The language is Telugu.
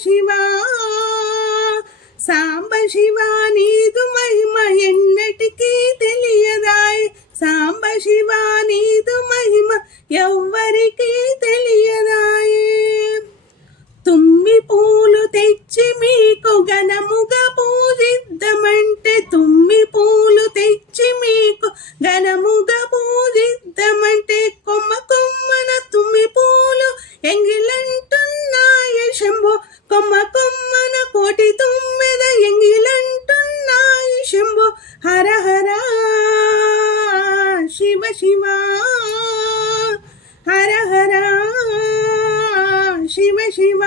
శివ సాంబ శివ నీదు మహిమ ఎన్నటికీ తెలియదాయ్ సాంబ శివ నీదు మహిమ ఎవ్వరికీ తెలియదాయే తుమ్మి పూలు తెచ్చి మీకు ఘనముగా పూజిద్దామంటే తుమ్మి పూలు తెచ్చి మీకు ఘనముగా పూజిద్దామంటే కొమ్మ కొమ్మన తుమ్మి పూలు ఎంగిలంటున్నాయ శంభో కొమ్మ కొమ్మన కోటి తుమ్మెద ఎంగిలంటున్నాయ శంభో హర హర శివ శివ హర హర శివ శివ